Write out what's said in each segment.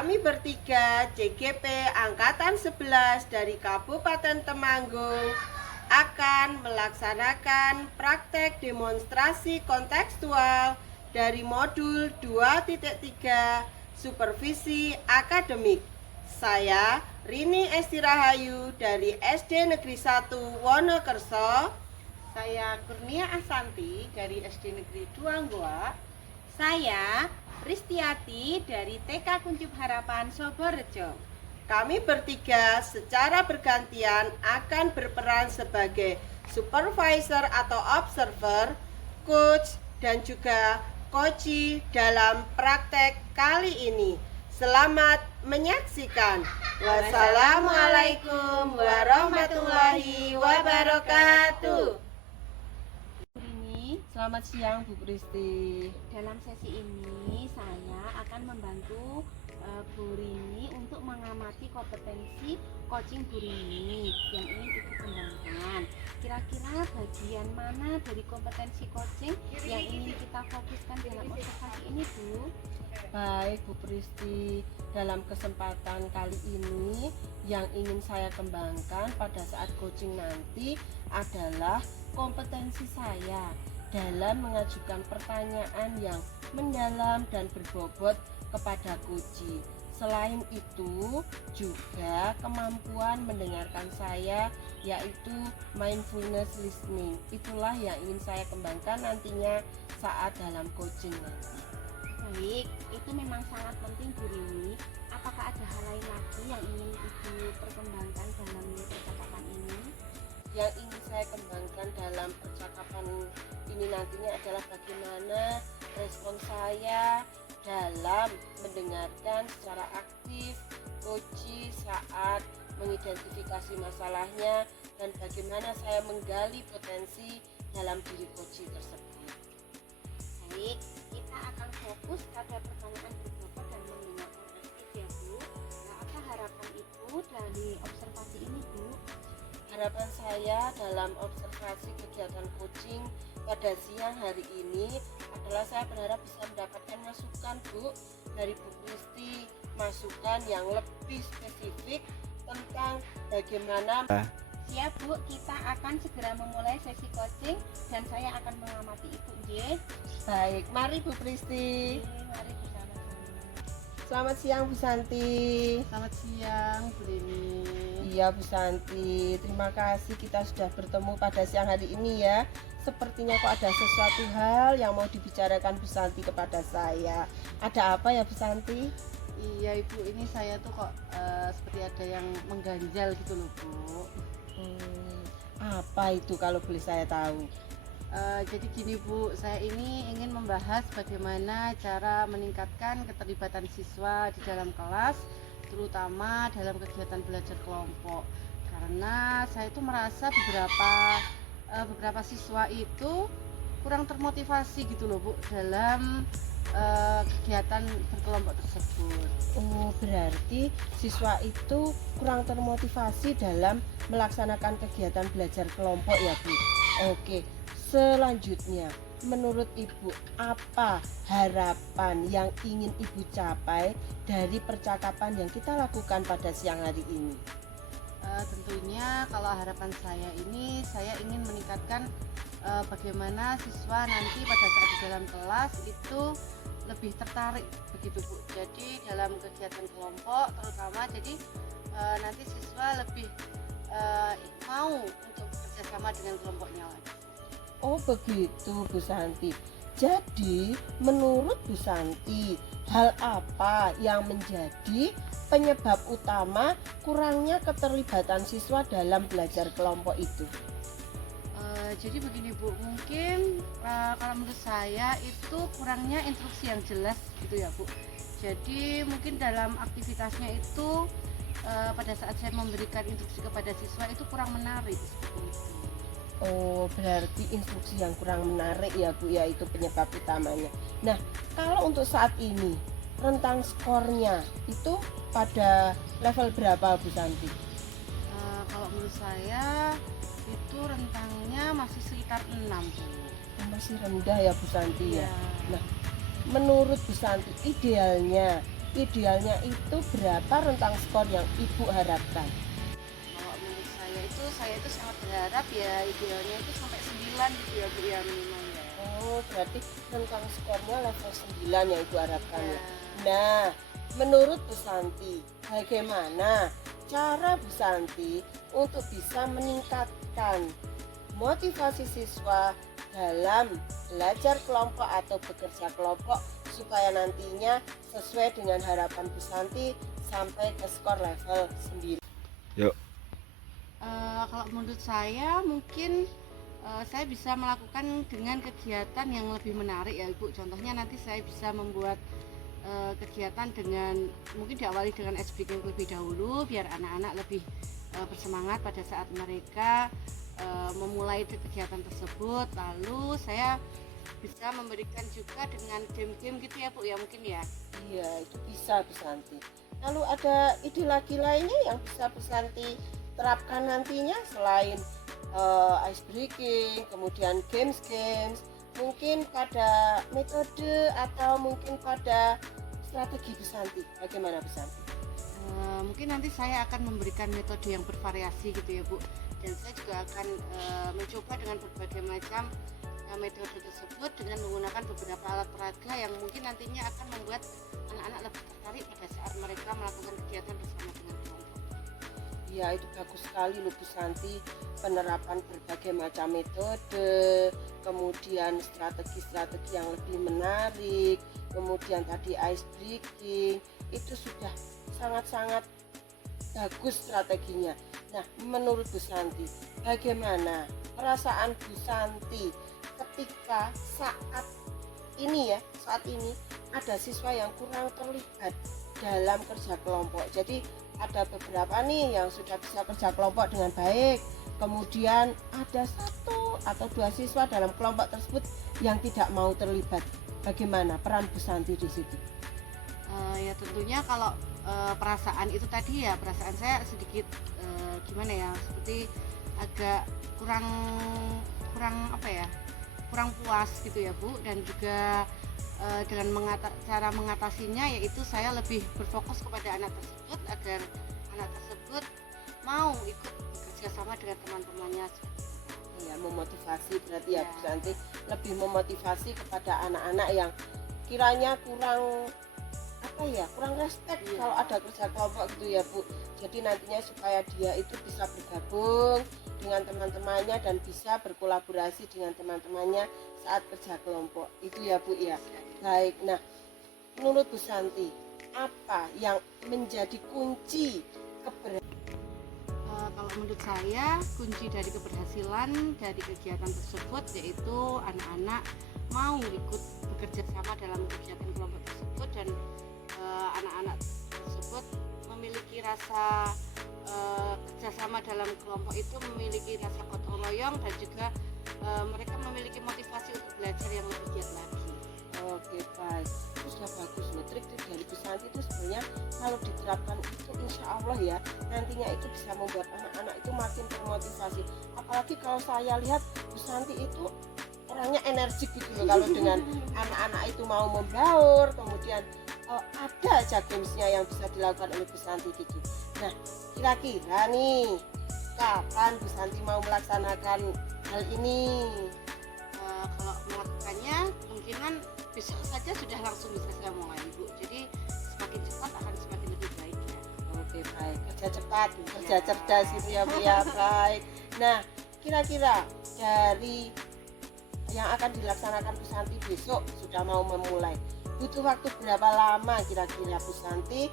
Kami bertiga CGP Angkatan 11 dari Kabupaten Temanggung akan melaksanakan praktek demonstrasi kontekstual dari modul 2.3 Supervisi Akademik. Saya Rini Esti Rahayu dari SD Negeri 1 Wonokerso. Saya Kurnia Asanti dari SD Negeri 2 Goa. Saya Ristiati dari TK Kuncup Harapan Soborejo. Kami bertiga secara bergantian akan berperan sebagai supervisor atau observer, coach, dan juga koci dalam praktek kali ini. Selamat menyaksikan. Wassalamualaikum warahmatullahi wabarakatuh. Selamat siang Bu Pristi. Dalam sesi ini saya akan membantu Bu Rini untuk mengamati kompetensi coaching Bu Rini yang ingin Ibu kembangkan. Kira-kira bagian mana dari kompetensi coaching yang ingin kita fokuskan dalam observasi ini, Bu? Baik Bu Pristi, dalam kesempatan kali ini yang ingin saya kembangkan pada saat coaching nanti adalah kompetensi saya dalam mengajukan pertanyaan yang mendalam dan berbobot kepada coach. Selain itu juga kemampuan mendengarkan saya, yaitu mindfulness listening. Itulah yang ingin saya kembangkan nantinya saat dalam coaching nanti. Baik, itu memang sangat penting Bu Rini. Apakah ada hal lain lagi yang ingin Ibu perkembangkan dalam percakapan ini? Yang ingin saya kembangkan dalam percakapan ini nantinya adalah bagaimana respon saya dalam mendengarkan secara aktif coach saat mengidentifikasi masalahnya dan bagaimana saya menggali potensi dalam diri coach tersebut. Baik, kita akan fokus pada pertanyaan berbobot dan mendengarkan aktif ya Bu. Nah, apa harapan Ibu dari observasi ini Bu? Harapan saya dalam observasi kegiatan coaching pada siang hari ini adalah saya berharap bisa mendapatkan masukan Bu dari Bu Kristi, masukan yang lebih spesifik tentang bagaimana. Siap Bu, kita akan segera memulai sesi coaching dan saya akan mengamati Ibu nggih. Baik, mari Bu Kristi. Mari bersama-sama. Selamat siang Bu Santi. Selamat siang Bu Rini. Iya Bu Santi, terima kasih kita sudah bertemu pada siang hari ini ya. Sepertinya kok ada sesuatu hal yang mau dibicarakan Bu Santi kepada saya. Ada apa ya Bu Santi? Iya Ibu, ini saya tuh kok seperti ada yang mengganjal gitu loh Bu. Apa itu kalau boleh saya tahu? Jadi gini Bu, saya ini ingin membahas bagaimana cara meningkatkan keterlibatan siswa di dalam kelas, terutama dalam kegiatan belajar kelompok. Karena saya itu merasa beberapa siswa itu kurang termotivasi gitu loh Bu dalam kegiatan berkelompok tersebut. Oh, berarti siswa itu kurang termotivasi dalam melaksanakan kegiatan belajar kelompok ya Bu. Oke, selanjutnya menurut Ibu apa harapan yang ingin Ibu capai dari percakapan yang kita lakukan pada siang hari ini? Tentunya kalau harapan saya ingin meningkatkan bagaimana siswa nanti pada saat di dalam kelas itu lebih tertarik begitu Bu. Jadi dalam kegiatan kelompok terutama, jadi nanti siswa lebih mau untuk bekerjasama dengan kelompoknya lagi. Oh begitu Bu Santi. Jadi menurut Bu Santi, hal apa yang menjadi penyebab utama kurangnya keterlibatan siswa dalam belajar kelompok itu? Jadi begini Bu, mungkin kalau menurut saya itu kurangnya instruksi yang jelas gitu ya Bu. Jadi mungkin dalam aktivitasnya itu pada saat saya memberikan instruksi kepada siswa itu kurang menarik seperti itu. Oh, berarti instruksi yang kurang menarik ya Bu ya, itu penyebab utamanya. Nah, kalau untuk saat ini rentang skornya itu pada level berapa Bu Santi? Kalau menurut saya itu rentangnya masih sekitar 6 Bu. Masih rendah ya Bu Santi ya. Ya. Nah, menurut Bu Santi idealnya idealnya itu berapa rentang skor yang Ibu harapkan? Kalau menurut saya itu sangat berharap ya idealnya itu sampai 9 gitu ya Bu ya minimal ya. Oh, berarti rentang skornya level 9 yang Ibu harapkan ya. Ya. Nah, menurut Bu Santi, bagaimana cara Bu Santi untuk bisa meningkatkan motivasi siswa dalam belajar kelompok atau bekerja kelompok supaya nantinya sesuai dengan harapan Bu Santi sampai ke skor level 9? Kalau menurut saya mungkin saya bisa melakukan dengan kegiatan yang lebih menarik ya Ibu. Contohnya nanti saya bisa membuat kegiatan dengan mungkin diawali dengan ice breaking terlebih dahulu biar anak-anak lebih bersemangat pada saat mereka memulai kegiatan tersebut. Lalu saya bisa memberikan juga dengan game-game gitu ya Bu ya mungkin ya. Iya, itu bisa Bu Santi. Lalu ada ide lagi lainnya yang bisa Bu Santi terapkan nantinya selain ice breaking, kemudian games, mungkin pada metode atau mungkin pada strategi Bu Santi. Bagaimana Bu Santi? Mungkin nanti saya akan memberikan metode yang bervariasi gitu ya Bu, dan saya juga akan mencoba dengan berbagai macam metode tersebut dengan menggunakan beberapa alat peraga yang mungkin nantinya akan membuat anak-anak lebih tertarik pada saat mereka melakukan kegiatan bersama dengan kelompok. Ya, itu bagus sekali loh Bu Santi, penerapan berbagai macam metode, kemudian strategi-strategi yang lebih menarik, kemudian tadi ice breaking, itu sudah sangat-sangat bagus strateginya. Nah, menurut Bu Santi, bagaimana perasaan Bu Santi ketika saat ini ada siswa yang kurang terlibat dalam kerja kelompok? Jadi ada beberapa nih yang sudah bisa kerja kelompok dengan baik, kemudian ada 1 atau 2 siswa dalam kelompok tersebut yang tidak mau terlibat. Bagaimana peran Bu Santi di situ? Ya tentunya kalau perasaan itu tadi ya, perasaan saya sedikit gimana ya, seperti agak kurang kurang puas gitu ya Bu, dan juga dengan cara mengatasinya yaitu saya lebih berfokus kepada anak tersebut agar anak tersebut mau ikut bekerja sama dengan teman-temannya. Ya, memotivasi berarti ya Bu Santi, lebih memotivasi kepada anak-anak yang kiranya kurang respect kalau ada kerja kelompok gitu ya Bu. Jadi nantinya supaya dia itu bisa bergabung dengan teman-temannya dan bisa berkolaborasi dengan teman-temannya saat kerja kelompok itu ya Bu ya. Baik, nah menurut Bu Santi apa yang menjadi kunci Kalau menurut saya kunci dari keberhasilan dari kegiatan tersebut yaitu anak-anak mau ikut bekerja sama dalam kegiatan kelompok tersebut, dan anak-anak tersebut memiliki rasa kerjasama dalam kelompok itu, memiliki rasa gotong royong, dan juga mereka memiliki motivasi untuk belajar yang lebih giat lagi. Oke, baik, itu sudah bagus loh. Trik-trik dari Bu Santi itu sebenarnya kalau diterapkan itu insya Allah ya nantinya itu bisa membuat anak-anak itu makin termotivasi. Apalagi kalau saya lihat Bu Santi itu orangnya energik gitu loh, kalau dengan anak-anak itu mau membaur, kemudian ada aja gamesnya yang bisa dilakukan oleh Bu Santi gitu. Nah, kira-kira nih kapan Bu Santi mau melaksanakan hal ini? Kalau melakukannya kemungkinan besok saja sudah langsung bisa saya mulai Bu, jadi semakin cepat akan semakin lebih baik ya. Oke, baik, kerja cepat, kerja cerdas gitu ya Bu ya. Baik, nah kira-kira dari yang akan dilaksanakan Bu Santi besok sudah mau memulai, butuh waktu berapa lama kira-kira Bu Santi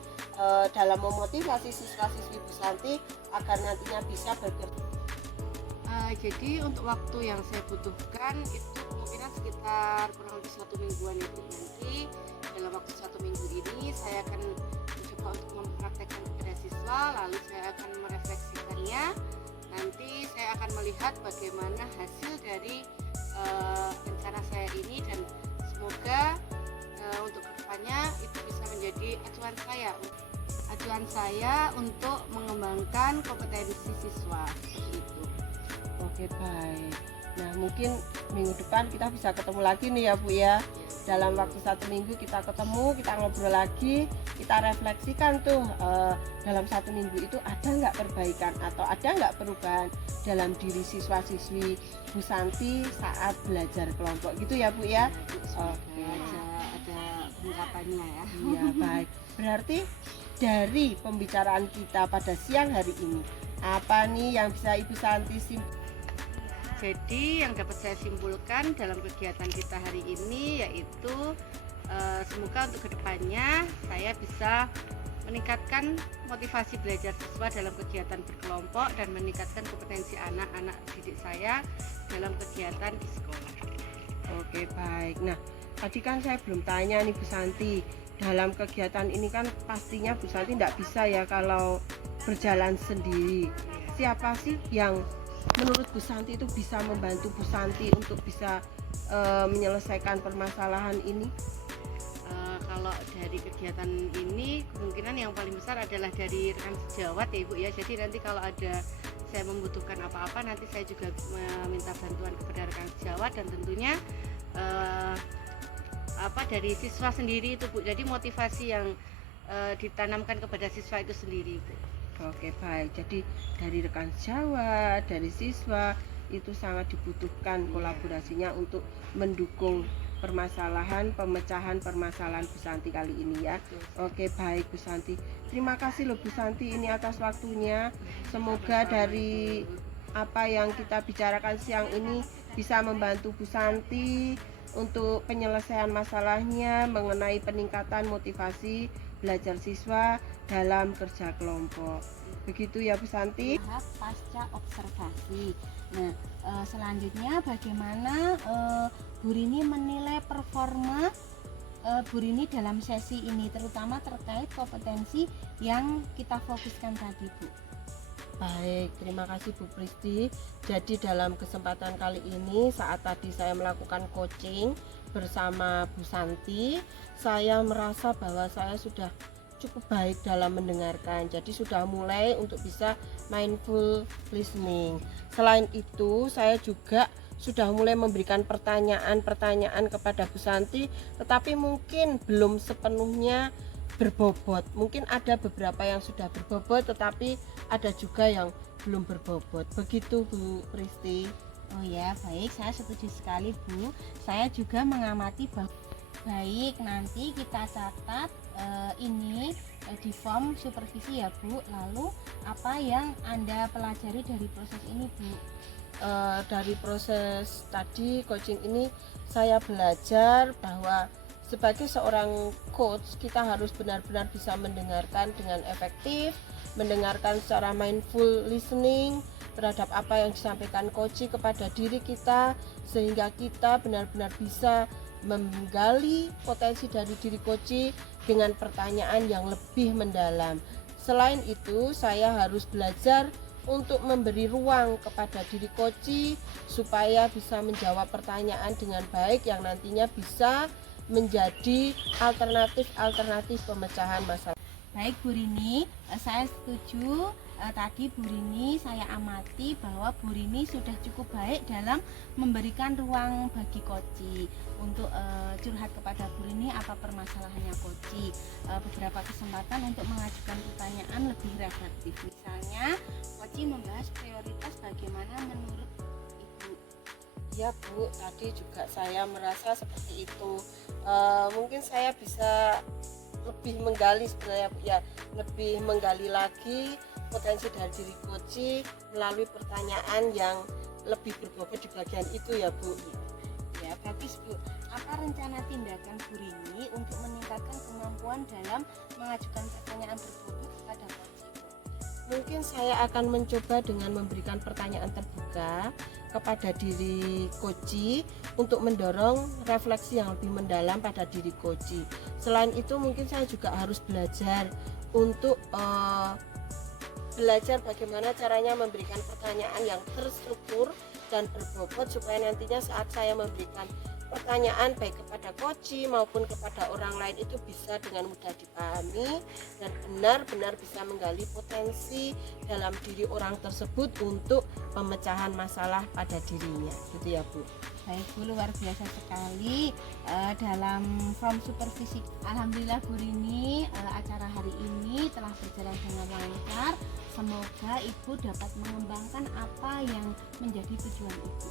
dalam memotivasi siswa-siswi Bu Santi agar nantinya bisa bekerja? Jadi untuk waktu yang saya butuhkan itu kemungkinan sekitar kurang lebih 1 mingguan ya Bu. Nanti dalam waktu 1 minggu ini saya akan mencoba untuk mempraktekkan kepada siswa, lalu saya akan merefleksikannya. Nanti saya akan melihat bagaimana hasil dari rencana saya ini, dan semoga untuk kedepannya itu bisa menjadi acuan saya untuk mengembangkan kompetensi siswa seperti itu. Oke, baik. Nah, mungkin minggu depan kita bisa ketemu lagi nih ya Bu ya. dalam waktu 1 minggu kita ketemu, kita ngobrol lagi, kita refleksikan tuh dalam 1 minggu itu ada nggak perbaikan atau ada nggak perubahan dalam diri siswa-siswi Bu Santi saat belajar kelompok gitu ya Bu ya. Oke. Ada ungkapannya ya. Iya baik. Berarti dari pembicaraan kita pada siang hari ini, apa nih yang bisa Ibu Santi Jadi yang dapat saya simpulkan dalam kegiatan kita hari ini yaitu semoga untuk kedepannya saya bisa meningkatkan motivasi belajar siswa dalam kegiatan berkelompok dan meningkatkan kompetensi anak-anak didik saya dalam kegiatan di sekolah. Oke baik. Nah tadi kan saya belum tanya nih Bu Santi, dalam kegiatan ini kan pastinya Bu Santi tidak bisa ya kalau berjalan sendiri. Siapa sih yang menurut Bu Santi itu bisa membantu Bu Santi untuk bisa menyelesaikan permasalahan ini? Kalau dari kegiatan ini kemungkinan yang paling besar adalah dari rekan sejawat ya Ibu ya. Jadi nanti kalau ada saya membutuhkan apa-apa nanti saya juga meminta bantuan kepada rekan sejawat dan tentunya dari siswa sendiri itu Bu. Jadi motivasi yang ditanamkan kepada siswa itu sendiri Bu. Oke baik, jadi dari rekan sejawat, dari siswa itu sangat dibutuhkan kolaborasinya untuk mendukung pemecahan permasalahan Bu Santi kali ini ya. Oke baik Bu Santi, terima kasih loh Bu Santi ini atas waktunya. Semoga dari apa yang kita bicarakan siang ini bisa membantu Bu Santi untuk penyelesaian masalahnya mengenai peningkatan motivasi belajar siswa dalam kerja kelompok. Begitu ya Bu Santi. Tahap pasca observasi. Nah, selanjutnya bagaimana Bu Rini menilai performa Bu Rini dalam sesi ini, terutama terkait kompetensi yang kita fokuskan tadi Bu. Baik, terima kasih Bu Pristi. Jadi dalam kesempatan kali ini saat tadi saya melakukan coaching bersama Bu Santi, saya merasa bahwa saya sudah cukup baik dalam mendengarkan. Jadi sudah mulai untuk bisa mindful listening. Selain itu, saya juga sudah mulai memberikan pertanyaan-pertanyaan kepada Bu Santi, tetapi mungkin belum sepenuhnya berbobot. Mungkin ada beberapa yang sudah berbobot, tetapi ada juga yang belum berbobot. Begitu Bu Pristi. Oh ya, baik, saya setuju sekali Bu. Saya juga mengamati bahwa baik, nanti kita catat ini di form supervisi ya Bu. Lalu apa yang Anda pelajari dari proses ini Bu? Dari proses tadi coaching ini saya belajar bahwa sebagai seorang coach kita harus benar-benar bisa mendengarkan dengan efektif, mendengarkan secara mindful listening terhadap apa yang disampaikan coach kepada diri kita, sehingga kita benar-benar bisa menggali potensi dari diri coach dengan pertanyaan yang lebih mendalam. Selain itu, saya harus belajar untuk memberi ruang kepada diri coach supaya bisa menjawab pertanyaan dengan baik yang nantinya bisa menjadi alternatif pemecahan masalah. Baik Bu Rini, saya setuju. Tadi Bu Rini saya amati bahwa Bu Rini sudah cukup baik dalam memberikan ruang bagi Koci untuk curhat kepada Bu Rini apa permasalahannya Koci. Beberapa kesempatan untuk mengajukan pertanyaan lebih reflektif. Misalnya Koci membahas prioritas bagaimana menurut Ibu. Ya Bu, tadi juga saya merasa seperti itu. Mungkin saya bisa lebih menggali sebenarnya Bu ya, lebih menggali lagi potensi dari diri Koci melalui pertanyaan yang lebih berbobot di bagian itu ya Bu. Ya, bagus Bu. Apa rencana tindakan Bu Rini untuk meningkatkan kemampuan dalam mengajukan pertanyaan berbobot kepada Koci? Mungkin saya akan mencoba dengan memberikan pertanyaan terbuka kepada diri Koci untuk mendorong refleksi yang lebih mendalam pada diri Koci. Selain itu mungkin saya juga harus belajar untuk belajar bagaimana caranya memberikan pertanyaan yang terstruktur dan berbobot supaya nantinya saat saya memberikan pertanyaan baik kepada coach maupun kepada orang lain itu bisa dengan mudah dipahami dan benar-benar bisa menggali potensi dalam diri orang tersebut untuk pemecahan masalah pada dirinya, gitu ya Bu. Baik Bu, luar biasa sekali dalam form supervisi. Alhamdulillah Bu Rini, acara hari ini telah berjalan dengan lancar. Semoga Ibu dapat mengembangkan apa yang menjadi tujuan Ibu.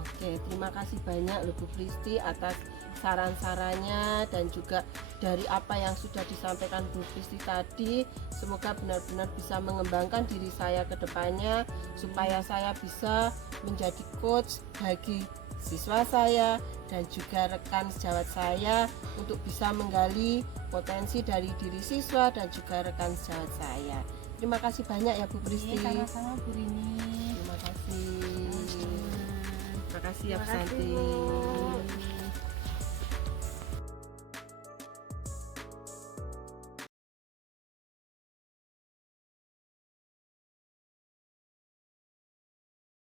Oke, terima kasih banyak loh Bu Pristi atas saran-sarannya dan juga dari apa yang sudah disampaikan Bu Pristi tadi. Semoga benar-benar bisa mengembangkan diri saya ke depannya supaya saya bisa menjadi coach bagi siswa saya dan juga rekan sejawat saya untuk bisa menggali potensi dari diri siswa dan juga rekan sejawat saya. Terima kasih banyak ya Bu Pristi. Sama-sama Bu Rini. Terima kasih. Terima kasih ya Bu Terima kasih, Santi. Bu.